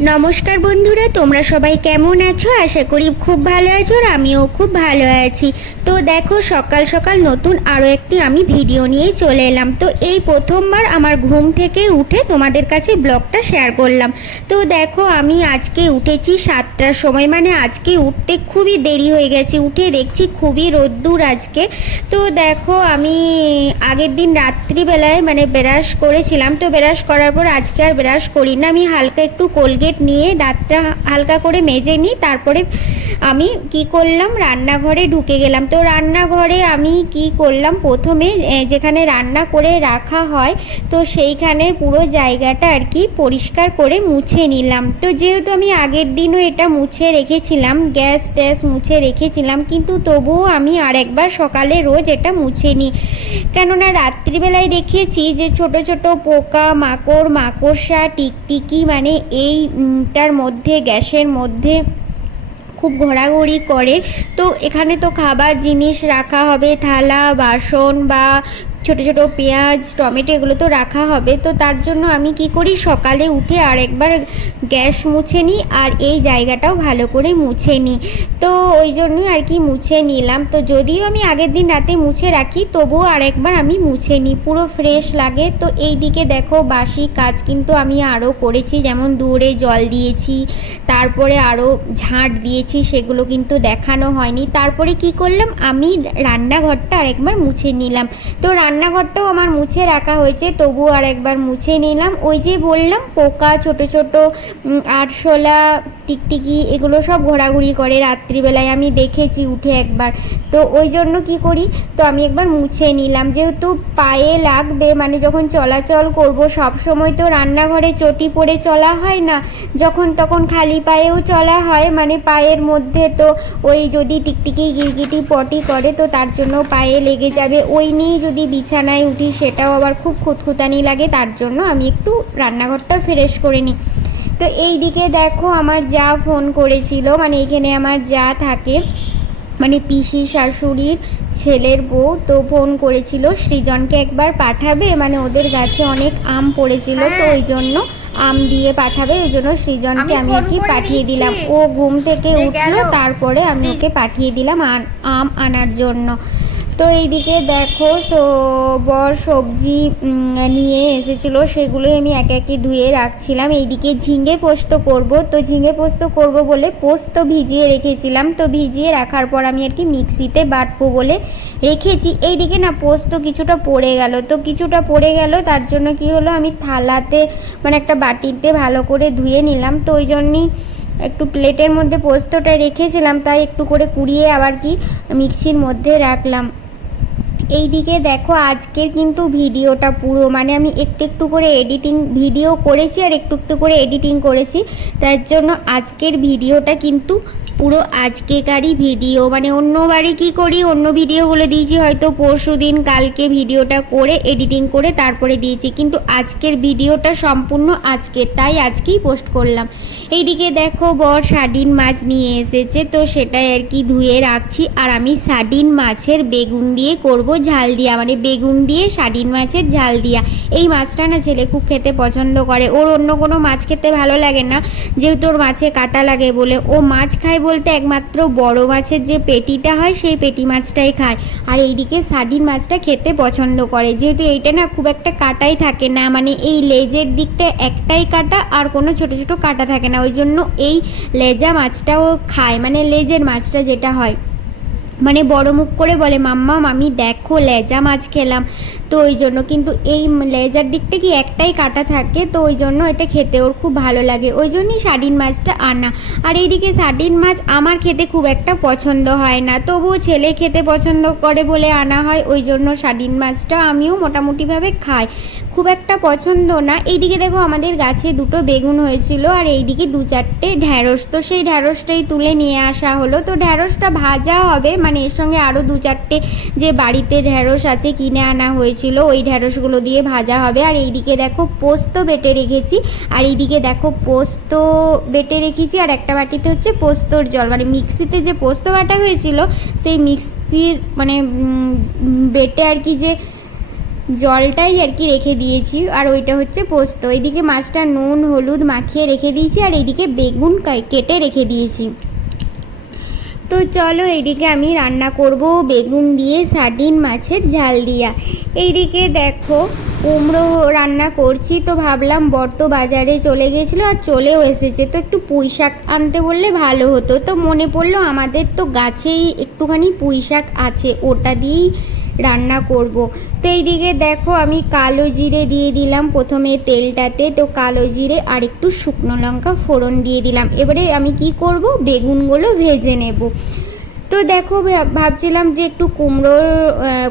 নমস্কার বন্ধুরা, তোমরা সবাই কেমন আছো? আশা করি খুব ভালো আছো আর আমিও খুব ভালো আছি। তো দেখো, সকাল সকাল নতুন আরও একটি আমি ভিডিও নিয়ে চলে এলাম। তো এই প্রথমবার আমার ঘুম থেকে উঠে তোমাদের কাছে ব্লগটা শেয়ার করলাম। তো দেখো, আমি আজকে উঠেছি সাতটার সময় মানে আজকে উঠতে খুবই দেরি হয়ে গেছে। উঠে দেখছি খুবই রোদ্দুর আজকে। তো দেখো, আমি আগের দিন রাত্রিবেলায় মানে ব্রাশ করেছিলাম। তো ব্রাশ করার পর আজকে আর ব্রাশ করি না। আমি হালকা একটু কোলগেট নিয়ে দাঁতটা হালকা করে মেজে নিই তারপরে আমি কি করলাম? রান্নাঘরে ঢুকে গেলাম। তো রান্নাঘরে আমি কি করলাম? প্রথমে যেখানে রান্না করে রাখা হয়, তো সেইখানে পুরো জায়গাটা আর কি পরিষ্কার করে মুছে নিলাম। তো যেহেতু আমি আগের দিনও এটা মুছে রেখেছিলাম, গ্যাস ট্যাস মুছে রেখেছিলাম, কিন্তু তবুও আমি আরেকবার সকালে রোজ এটা মুছে নিই। কেননা রাত্রিবেলায় দেখেছি যে ছোট ছোট পোকা, মাকড়, মাকড়সা, টিকটিকি মানে এইটার মধ্যে, গ্যাসের মধ্যে খুব ঘোরাঘুরি করে। তো এখানে তো খাবার জিনিস রাখা হবে থালা বাসন বা ছোট ছোট পেঁয়াজ, টমেটো এগুলো তো রাখা হবে। তো তার জন্য আমি কি করি? সকালে উঠে আর একবার গ্যাস মুছে নিই আর এই জায়গাটাও ভালো করে মুছে নিই। তো ওই জন্যই আর কি মুছে নিলাম। তো যদিও আমি আগের দিন রাতে মুছে রাখি, তবুও আর একবার আমি মুছে নিই। পুরো ফ্রেশ লাগে। তো এই দিকে দেখো বাসি কাজ কিন্তু আমি আরও করেছি। যেমন দূরে জল দিয়েছি, তারপরে আরও ঝাঁট দিয়েছি, সেগুলো কিন্তু দেখানো হয়নি। তারপরে কি করলাম? আমি রান্নাঘরটা আরেকবার মুছে নিলাম। তো রান্নাঘরটাও আমার মুছে রাখা হয়েছে তবু আর একবার মুছে নিলাম। ওই যে বললাম, পোকা, ছোট ছোট আরশোলা টিকটিকি এগুলো সব ঘোরাঘুরি করে। রাত্রিবেলায় আমি দেখেছি উঠে একবার। তো ওই জন্য কি করি? তো আমি একবার মুছে নিলাম। যেহেতু পায়ে লাগবে মানে যখন চলাচল করব, সব সময় তো রান্নাঘরে চটি পরে চলা হয় না। যখন তখন খালি পায়েও চলা হয় মানে পায়ের মধ্যে তো ওই যদি টিকটিকি, গিরগিটি, পটি করে, তো তার জন্য পায়ে লেগে যাবে। ওই নিয়ে যদি বিছানায় উঠি, সেটাও আবার খুব খুঁতখুতানি লাগে। তার জন্য আমি একটু রান্নাঘরটা ফ্রেশ করে নিই। তো এই দিকে দেখো আমার যা ফোন করেছিল মানে এখানে আমার যা থাকে মানে পিসি শাশুড়ির ছেলের বউ তো ফোন করেছিল সৃজনকে একবার পাঠাবে মানে ওদের গাছে অনেক আম পড়েছিল তো ওই জন্য আম দিয়ে পাঠাবে ওই জন্য সৃজনকে আমি আমি আর কি পাঠিয়ে দিলাম। ও ঘুম থেকে উঠল তারপরে আমি ওকে পাঠিয়ে দিলাম আম আনার জন্য। তো এইদিকে দেখো, তো বর সবজি নিয়ে এসেছিল। সেগুলোই আমি একে একে ধুয়ে রাখছিলাম। এইদিকে ঝিঙে পোস্ত করব। তো ঝিঙে পোস্ত করব বলে পোস্ত ভিজিয়ে রেখেছিলাম। তো ভিজিয়ে রাখার পর আমি আর কি মিক্সিতে বাটবো বলে রেখেছি। এইদিকে না, পোস্ত কিছুটা পড়ে গেল। তো কিছুটা পড়ে গেল, তার জন্য কি হলো, আমি থালাতে মানে একটা বাটিতে ভালো করে ধুয়ে নিলাম। তো ওই জন্যই একটু প্লেটের মধ্যে পোস্তটা রেখেছিলাম। তাই একটু করে কুড়িয়ে আবার কি মিক্সির মধ্যে রাখলাম। এইদিকে দেখো আজকের কিন্তু ভিডিওটা পুরো মানে আমি একটু একটু করে এডিটিং ভিডিও করেছি আর একটু একটু করে এডিটিং করেছি। তার জন্য আজকের ভিডিওটা কিন্তু পুরো আজকেকারই ভিডিও। মানে অন্য বাড়ি কী করি? অন্য ভিডিওগুলো দিয়েছি, হয়তো পরশু দিন, কালকে ভিডিওটা করে এডিটিং করে তারপরে দিয়েছি। কিন্তু আজকের ভিডিওটা সম্পূর্ণ আজকে তাই আজকেই পোস্ট করলাম। এইদিকে দেখো, বর সাডিন মাছ নিয়ে এসেছে, তো সেটাই আর কি ধুয়ে রাখছি। আর আমি সাডিন মাছের বেগুন দিয়ে করব ঝাল দিয়া। মানে বেগুন দিয়ে সাডিন মাছের ঝাল দিয়া। এই মাছটা না ছেলে খুব খেতে পছন্দ করে। ওর অন্য কোনো মাছ খেতে ভালো লাগে না। যেহেতু ওর মাছে কাটা লাগে বলে। ও মাছ খায় বলতে একমাত্র বড় মাছের যে পেটিটা হয়, সেই পেটি মাছটাই খায়। আর এইদিকে সাডিন মাছটা খেতে পছন্দ করে। যেহেতু এইটা না খুব একটা কাটাই থাকে না মানে এই লেজের দিকটা একটাই কাটা আর কোনো ছোট ছোট কাটা থাকে না। ওই জন্য এই লেজা মাছটাও খায় মানে লেজের মাছটা যেটা হয়। মানে বড় মুখ করে বলে, মাম্মা আমি দেখো, লেজা মাছ খেলাম। তো ওই জন্য কিন্তু এই লেজার দিকটা কি একটাই কাটা থাকে? তো ওই জন্য এটা খেতে ওর খুব ভালো লাগে। ওই জন্যই সাডিন মাছটা আনা। আর এইদিকে সাডিন মাছ আমার খেতে খুব একটা পছন্দ হয় না। তবুও ছেলে খেতে পছন্দ করে বলে আনা হয়। ওই জন্য সাডিন মাছটা আমিও মোটামুটিভাবে খাই। খুব একটা পছন্দ না। এইদিকে দেখো আমাদের গাছে দুটো বেগুন হয়েছিল আর এইদিকে দু চারটে ঢ্যাঁড়স। তো সেই ঢ্যাঁড়সটাই তুলে নিয়ে আসা হলো। তো ঢ্যাঁড়সটা ভাজা হবে। মানে এর সঙ্গে আরও দু চারটে যে বাড়িতে ঢ্যাঁড়স আছে কিনে আনা হয়েছিল, ওই ঢ্যাঁড়সগুলো দিয়ে ভাজা হবে। আর এইদিকে দেখো পোস্ত বেটে রেখেছি। আর এইদিকে দেখো পোস্ত বেটে রেখেছি, আর একটা বাটিতে হচ্ছে পোস্তর জল। মানে মিক্সিতে যে পোস্ত বাটা হয়েছিল, সেই মিক্সির মানে বেটে আর কি যে জলটাই আর কি রেখে দিয়েছি। আর ওইটা হচ্ছে পোস্ত। এইদিকে মাছটা নুন, হলুদ মাখিয়ে রেখে দিয়েছি, আর এইদিকে বেগুন কেটে রেখে দিয়েছি। তো চলো এইদিকে আমি রান্না করব বেগুন দিয়ে, সাদিন মাছের ঝাল দিয়া। এইদিকে দেখো, কুমড়ো রান্না করছি, তো ভাবলাম বর্ত বাজারে চলে গেছিল আর চলেও এসেছে। তো একটু পুঁই শাক আনতে বললে ভালো হতো। তো মনে পড়ল আমাদের তো গাছেই একটুখানি পুঁই শাক আছে, ওটা দিয়েই রান্না করব। তো এইদিকে দেখো আমি কালো জিরে দিয়ে দিলাম প্রথমে তেলটাতে। তো কালো জিরে আর একটু শুকনো লঙ্কা ফোড়ন দিয়ে দিলাম। এবারে আমি কি করব? বেগুনগুলো ভেজে নেব। তো দেখো ভাব- ভাবছিলাম যে একটু কুমড়ো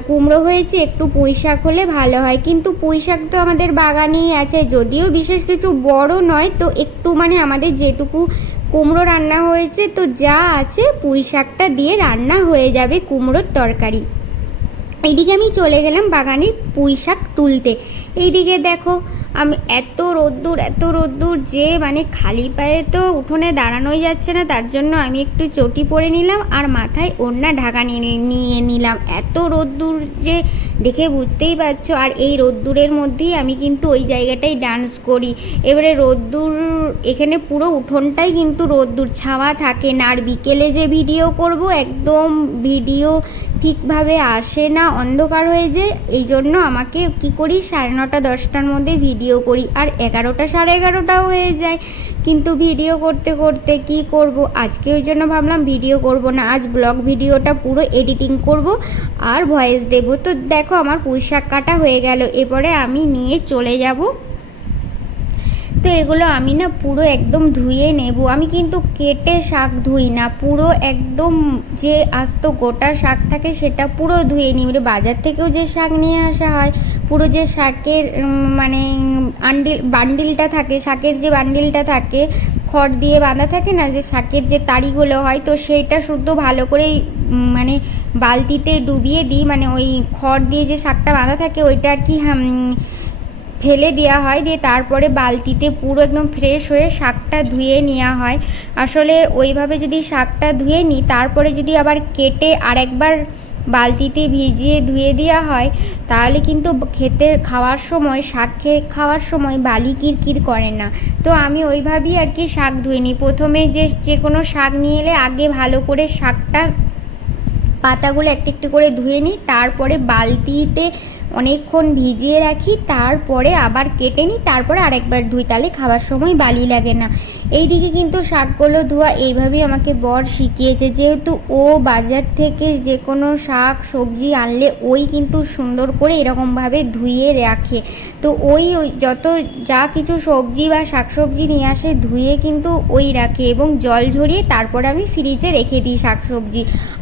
কুমড়ো হয়েছে, একটু পুঁই শাক হলে ভালো হয়। কিন্তু পুঁই শাক তো আমাদের বাগানেই আছে, যদিও বিশেষ কিছু বড় নয়। তো একটু মানে আমাদের যেটুকু কুমড়ো রান্না হয়েছে, তো যা আছে পুঁই শাকটা দিয়ে রান্না হয়ে যাবে কুমড়োর তরকারি। এইদিকে আমি চলে গেলাম বাগানে পুঁই শাক তুলতে। এইদিকে দেখো, আমি এত রোদ্দুর এত রোদ্দুর যে মানে খালি পায়ে তো উঠোনে দাঁড়ানোই যাচ্ছে না, তার জন্য আমি একটু চটি পরে নিলাম আর মাথায় ওড়না ঢাকা নিয়ে নিয়ে নিলাম। এত রোদ্দুর যে দেখে বুঝতেই পারছ। আর এই রোদ্দুরের মধ্যেই আমি কিন্তু ওই জায়গাটাই ডান্স করি। এবারে রোদ্দুর এখানে পুরো উঠোনটাই কিন্তু রোদ্দুর ছাওয়া থাকে না। আর বিকেলে যে ভিডিও করব, একদম ভিডিও ঠিকভাবে আসে না, অন্ধকার হয়ে যায়। এই জন্য আমাকে কি করি, সাড়ে নটা, দশটার মধ্যে ভিডিও করি। আর এগারোটা, সাড়ে এগারোটাও হয়ে যায়। কিন্তু ভিডিও করতে করতে কি করব? আজকে ওই জন্য ভাবলাম ভিডিও করব না। আজ ব্লগ ভিডিওটা পুরো এডিটিং করব। আর ভয়েস দেব। তো দেখো, আমার পুঁই শাক কাটা হয়ে গেল। এরপরে আমি নিয়ে চলে যাব। তো এগুলো আমি না পুরো একদম ধুয়ে নেব। আমি কিন্তু কেটে শাক ধুই না, পুরো একদম যে আস্ত গোটা শাক থাকে সেটা পুরো ধুয়ে নিই। মানে বাজার থেকেও যে শাক নিয়ে আসা হয়, পুরো যে শাকের মানে আন্ডিল, বান্ডিলটা থাকে, শাকের যে বান্ডিলটা থাকে, খড় দিয়ে বাঁধা থাকে না, যে শাকের যে তাড়িগুলো হয়, তো সেইটা শুদ্ধ ভালো করে মানে বালতিতে ডুবিয়ে দিই। মানে ওই খড় দিয়ে যে শাকটা বাঁধা থাকে, ওইটা আর কি ফেলে দেওয়া হয়, দিয়ে তারপরে বালতিতে পুরো একদম ফ্রেশ হয়ে শাকটা ধুয়ে নেওয়া হয়। আসলে ওইভাবে যদি শাকটা ধুয়ে নিই, তারপরে যদি আবার কেটে আরেকবার বালতিতে ভিজিয়ে ধুয়ে দেওয়া হয়, তাহলে কিন্তু খেতে খাওয়ার সময়, শাক খেয়ে খাওয়ার সময় বালি কিরকির করে না। তো আমি ওইভাবেই আর কি শাক ধুয়ে নিই। প্রথমে যে যে কোনো শাক নিয়ে এলে আগে ভালো করে শাকটা পাতাগুলো একটু একটু করে ধুয়ে নিই, তারপরে বালতিতে অনেকক্ষণ ভিজিয়ে রাখি, তারপরে আবার কেটে নিই, তারপরে আরেকবার ধুই। তাহলে খাবার সময় বালি লাগে না। এইদিকে কিন্তু শাকগুলো ধোয়া এইভাবেই আমাকে বর শিখিয়েছে। যেহেতু ও বাজার থেকে যে কোনো শাক, সবজি আনলে ওই কিন্তু সুন্দর করে এরকমভাবে ধুয়ে রাখে। তো ওই যত যা কিছু সবজি বা শাকসবজি নিয়ে আসে, ধুয়ে কিন্তু ওই রাখে এবং জল ঝরিয়ে তারপরে আমি ফ্রিজে রেখে দিই শাকসবজি।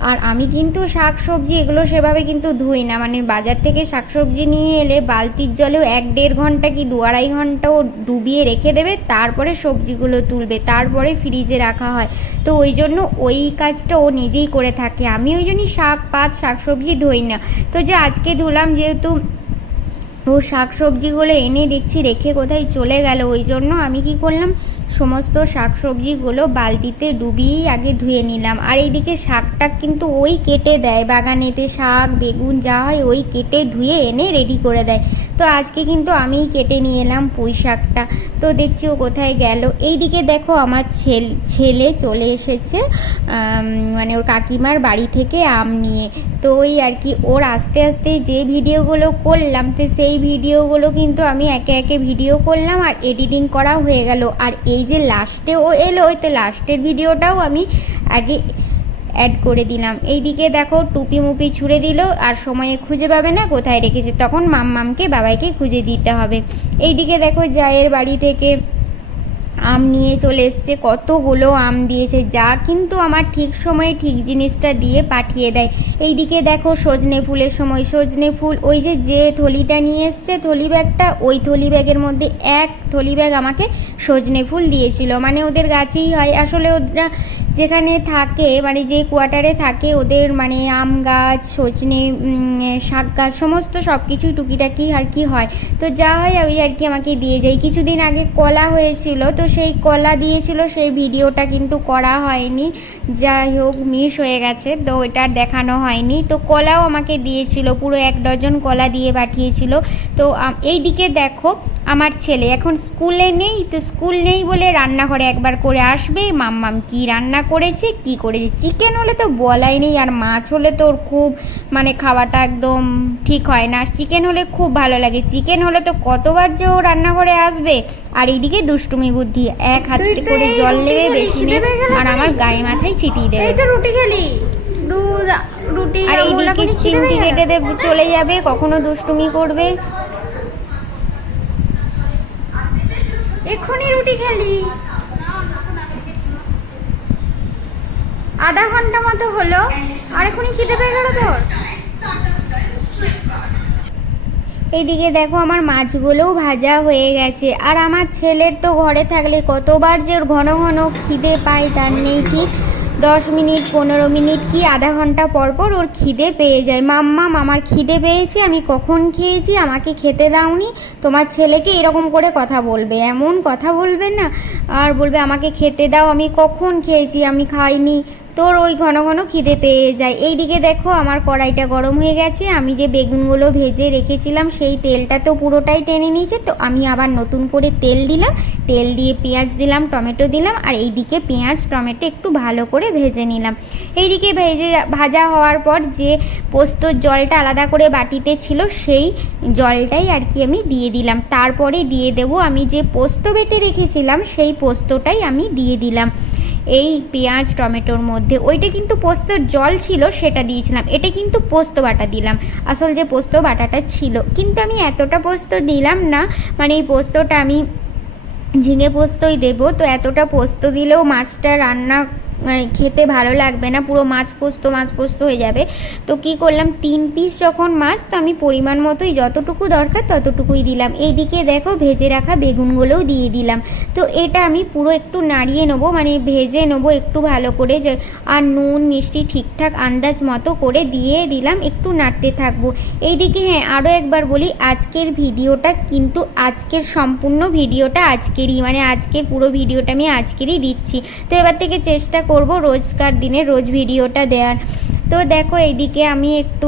আর আমি কিন্তু শাকসবজি এগুলো সেভাবে কিন্তু ধুই না। মানে বাজার থেকে শাকসবজি নিয়ে এলে বালতির জলেও এক দেড় ঘণ্টা কি দু আড়াই ঘন্টাও ডুবিয়ে রেখে দেবে, তারপরে সবজিগুলো তুলবে, তারপরে ফ্রিজে রাখা হয়। তো ওই জন্য ওই কাজটা ও নিজেই করে থাকে। আমি ওই জন্যই শাক পাত শাকসবজি ধুই না। তো যে আজকে ধুলাম, যেহেতু ও শাক সবজিগুলো এনে দেখছি, রেখে কোথায় চলে গেল, ওই জন্য আমি কি করলাম সমস্ত শাক সবজিগুলো বালতিতে ডুবিয়েই আগে ধুয়ে নিলাম। আর এইদিকে শাকটা কিন্তু ওই কেটে দেয়। বাগানেতে শাক, বেগুন যা হয় ওই কেটে ধুয়ে এনে রেডি করে দেয়। তো আজকে কিন্তু আমিই কেটে নিয়ে এলাম পুঁই শাকটা। তো দেখছি ও কোথায় গেল। এইদিকে দেখো আমার ছেল চলে এসেছে মানে ওর কাকিমার বাড়ি থেকে আম নিয়ে। তো ওই আর কি, ওর আস্তে আস্তে যে ভিডিওগুলো করলাম, তো সেই ভিডিওগুলো কিন্তু আমি একে একে ভিডিও করলাম আর এডিটিং করাও হয়ে গেল। আর এই যে লাস্টে ও এলো, তো লাস্টের ভিডিওটাও আমি আগে অ্যাড করে দিলাম। এইদিকে দেখো টুপি মুপি ছুঁড়ে দিল, আর সময়ে খুঁজে পাবে না, কোথায় রেখেছে? তখন মাম্মামকে বাবাইকে খুঁজে দিতে হবে। এইদিকে দেখো জায়ের বাড়ি থেকে আম নিয়ে চলে এসছে, কতগুলো আম দিয়েছে, যা কিন্তু আমার ঠিক সময়ে ঠিক জিনিসটা দিয়ে পাঠিয়ে দেয়। এইদিকে দেখো সজনে ফুলের সময়, সজনে ফুল, ওই যে যে থলিটা নিয়ে এসছে, থলি ব্যাগটা, ওই থলি ব্যাগের মধ্যে এক থলি ব্যাগ আমাকে সজনে ফুল দিয়েছিল। মানে ওদের গাছেই হয়, আসলে ওরা যেখানে থাকে মানে যে কোয়ার্টারে থাকে ওদের মানে আম গাছ, সজনে শাক গাছ, সমস্ত সব কিছুই টুকিটাকি আর কি হয়। তো যা হয় ওই আর কি আমাকে দিয়ে যায় কিছুদিন আগে কলা হয়েছিল, তো সেই কলা দিয়েছিল, সেই ভিডিওটা কিন্তু করা হয়নি। যাই হোক মিস হয়ে গেছে, তো আর দেখানো হয়নি। তো কলাও আমাকে দিয়েছিল, পুরো এক ডজন কলা দিয়ে পাঠিয়েছিল। তো এই দিকে দেখো, আমার ছেলে এখন স্কুলে নেই, তো স্কুল নেই বলে রান্নাঘরে একবার করে আসবে। মাম্মাম, কি রান্না করেছে কি করেছে? চিকেন হলে তো বলাই নেই আর মাছ হলে তো ওর খুব মানে খাওয়াটা একদম ঠিক হয় না। চিকেন হলে খুব ভালো লাগে। চিকেন হলে তো কতবার যে ও রান্নাঘরে আসবে আর এইদিকে দুষ্টুমি বুদ্ধি এক হাতে করে জল নেবে বেশি নেবে আর আমার গায়ে মাথায় ছিটিয়ে দেবে। এই তো রুটি খেলি। রুটি আর এইদিকে চিমটি কেটে দেবে চলে যাবে কখনো দুষ্টুমি করবে। এক্ষুনি রুটি খেলি। আধা ঘণ্টা মতো হলো। আর এখনই খিদে পেয়ে গেল তোর? এইদিকে দেখো, আমার মাছগুলোও ভাজা হয়ে গেছে। আর আমার ছেলের তো ঘরে থাকলে কতবার যে ওর ঘন ঘন খিদে পায় তার নেই ঠিক দশ মিনিট, পনেরো মিনিট কি আধা ঘণ্টা পর পর ওর খিদে পেয়ে যায়। মাম্মা আমার খিদে পেয়েছে, আমি কখন খেয়েছি, আমাকে খেতে দাওনি। তোমার ছেলেকে এরকম করে কথা বলবে, এমন কথা বলবে না। আর বলবে, আমাকে খেতে দাও, আমি কখন খেয়েছি, আমি খাইনি। তোর ওই ঘন ঘন খিদে পেয়ে যায়। এইদিকে দেখো আমার কড়াইটা গরম হয়ে গেছে। আমি যে বেগুনগুলো ভেজে রেখেছিলাম, সেই তেলটা তো পুরোটাই টেনে নিয়েছে। তো আমি আবার নতুন করে তেল দিলাম। তেল দিয়ে পেঁয়াজ দিলাম, টমেটো দিলাম, আর এইদিকে পেঁয়াজ, টমেটো একটু ভালো করে ভেজে নিলাম। এইদিকে ভেজে ভাজা হওয়ার পর যে পোস্তর জলটা আলাদা করে বাটিতে ছিল, সেই জলটাই আর কি আমি দিয়ে দিলাম। তারপরে দিয়ে দেবো আমি যে পোস্ত বেটে রেখেছিলাম, সেই পোস্তটাই আমি দিয়ে দিলাম। এই পেঁয়াজ, টমেটোর মধ্যে। ওইটা কিন্তু পোস্তর জল ছিল, সেটা দিয়েছিলাম। এটা কিন্তু পোস্ত বাটা দিলাম। আসল যে পোস্ত বাটাটা ছিল। কিন্তু আমি এতটা পোস্ত দিলাম না মানে এই পোস্তটা আমি ঝিঙে পোস্তই দেবো। তো এতটা পোস্ত দিলেও মাছটা রান্না মানে খেতে ভালো লাগবে না, পুরো মাছ পোস্ত মাছ পোস্ত হয়ে যাবে। তো কি করলাম, তিন পিস যখন মাছ, তো আমি পরিমাণ মতোই যতটুকু দরকার ততটুকুই দিলাম। এইদিকে দেখো ভেজে রাখা বেগুনগুলোও দিয়ে দিলাম। তো এটা আমি পুরো একটু নাড়িয়ে নেব মানে ভেজে নেব একটু ভালো করে যে, আর নুন, মিষ্টি ঠিকঠাক আন্দাজ মতো করে দিয়ে দিলাম, একটু নাড়তে থাকব। এইদিকে হ্যাঁ আরও একবার বলি, আজকের ভিডিওটা কিন্তু আজকের সম্পূর্ণ ভিডিওটা আজকেরই মানে আজকের পুরো ভিডিওটা আমি আজকেরই দিচ্ছি। তো এবার থেকে চেষ্টা করব রোজকার দিনে, রোজ ভিডিওটা দেওয়ার তো দেখো এইদিকে আমি একটু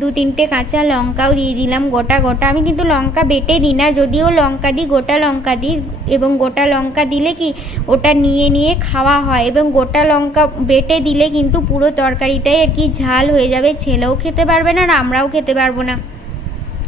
দু তিনটে কাঁচা লঙ্কাও দিয়ে দিলাম গোটা গোটা। আমি কিন্তু লঙ্কা বেটে দিই না, যদিও লঙ্কা দিই, গোটা লঙ্কা দিই এবং গোটা লঙ্কা দিলে কি ওটা নিয়ে নিয়ে খাওয়া হয় এবং গোটা লঙ্কা বেটে দিলে কিন্তু পুরো তরকারিটাই আর কি ঝাল হয়ে যাবে, ছেলেও খেতে পারবে না আর আমরাও খেতে পারব না।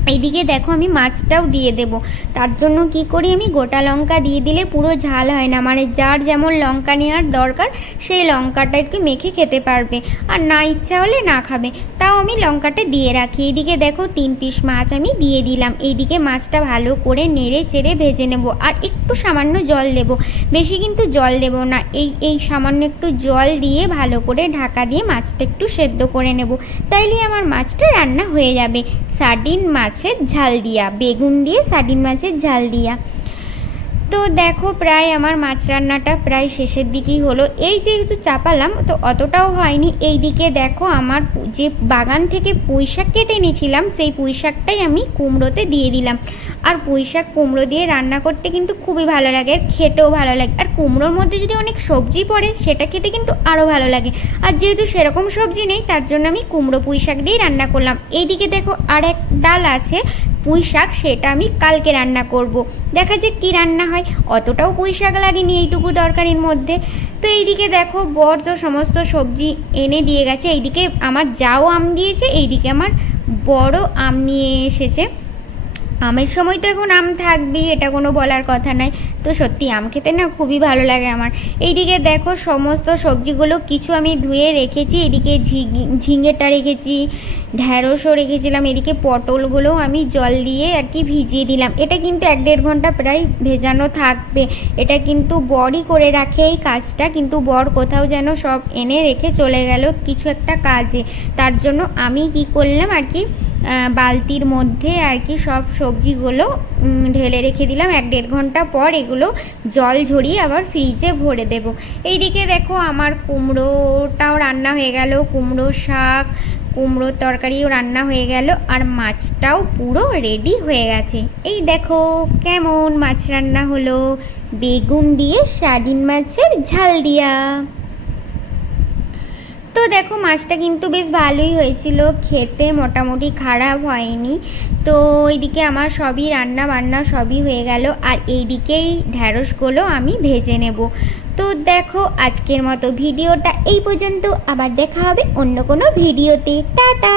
এইদিকে দেখো আমি মাছটাও দিয়ে দেব। তার জন্য কি করি আমি? গোটা লঙ্কা দিয়ে দিলে পুরো ঝাল হয় না। মানে যার যেমন লঙ্কা নেওয়ার দরকার, সেই লঙ্কাটা একটু মেখে খেতে পারবে। আর না ইচ্ছা হলে না খাবে। তাও আমি লঙ্কাটা দিয়ে রাখি। এইদিকে দেখো তিন পিস মাছ আমি দিয়ে দিলাম। এইদিকে মাছটা ভালো করে নেড়ে চেড়ে ভেজে নেব। আর একটু সামান্য জল দেব। বেশি কিন্তু জল দেব না। এই এই সামান্য একটু জল দিয়ে ভালো করে ঢাকা দিয়ে মাছটা একটু সেদ্ধ করে নেব। তাইলে আমার মাছটা রান্না হয়ে যাবে। সার্ডিন মাছের ঝাল দিয়া। বেগুন দিয়ে সাডিন মাছের ঝাল দিয়া। তো দেখো প্রায় আমার মাছ রান্নাটা প্রায় শেষের দিকেই হলো। এই যেহেতু চাপালাম, তো অতটাও হয়নি। এই দিকে দেখো আমার যে বাগান থেকে পুঁই শাক কেটে এনেছিলাম, সেই পুঁই শাকটাই আমি কুমড়োতে দিয়ে দিলাম। আর পুঁই শাক কুমড়ো দিয়ে রান্না করতে কিন্তু খুবই ভালো লাগে, আর খেতেও ভালো লাগে। আর কুমড়োর মধ্যে যদি অনেক সবজি পড়ে, সেটা খেতে কিন্তু আরও ভালো লাগে। আর যেহেতু সেরকম সবজি নেই, তার জন্য আমি কুমড়ো পুঁই শাক দিয়েই রান্না করলাম। এইদিকে দেখো আর এক ডাল আছে পুঁই শাক সেটা আমি কালকে রান্না করব। দেখা যাক কী রান্না হয়। অতটাও পুঁই শাক লাগেনি এইটুকু তরকারির মধ্যে। তো এইদিকে দেখো বর তো সমস্ত সবজি এনে দিয়ে গেছে। এইদিকে আমার যাও আম দিয়েছে, এইদিকে আমার বড় আম নিয়ে এসেছে। আমের সময় তো এখন আম থাকবেই, এটা কোনো বলার কথা নয় তো সত্যি, আম খেতে না খুবই ভালো লাগে আমার। এইদিকে দেখো, সমস্ত সবজিগুলো কিছু আমি ধুয়ে রেখেছি, এদিকে ঝিঙে, ঝিঙেটা রেখেছি, ঢ্যাঁড়সও রেখেছিলাম, এদিকে পটলগুলোও আমি জল দিয়ে আর কি ভিজিয়ে দিলাম। এটা কিন্তু এক দেড় ঘণ্টা প্রায় ভেজানো থাকবে। এটা কিন্তু বরই করে রাখে এই কাজটা, কিন্তু বর কোথাও যেন সব এনে রেখে চলে গেল কিছু একটা কাজে। তার জন্য আমি কি করলাম আর কি বালতির মধ্যে আর কি সব সবজিগুলো ঢেলে রেখে দিলাম। এক দেড় ঘণ্টা পর এগুলো জল ঝরিয়ে আবার ফ্রিজে ভরে দেব। এইদিকে দেখো আমার কুমড়োটাও রান্না হয়ে গেল, কুমড়ো শাক কুমড়োর তরকারিও রান্না হয়ে গেল, আর মাছটাও পুরো রেডি হয়ে গেছে। এই দেখো কেমন মাছ রান্না হলো। বেগুন দিয়ে সাদিন মাছের ঝাল দিয়া। তো দেখো মাছটা কিন্তু বেশ ভালোই হয়েছিল। খেতে মোটামুটি খারাপ হয়নি। তো এইদিকে আমার সবই রান্না বান্না সবই হয়ে গেল। আর এইদিকেই ঢ্যাঁড়সগুলো আমি ভেজে নেব। তো দেখো আজকের মতো ভিডিওটা এই পর্যন্ত। আবার দেখা হবে অন্য কোনো ভিডিওতে। টাটা!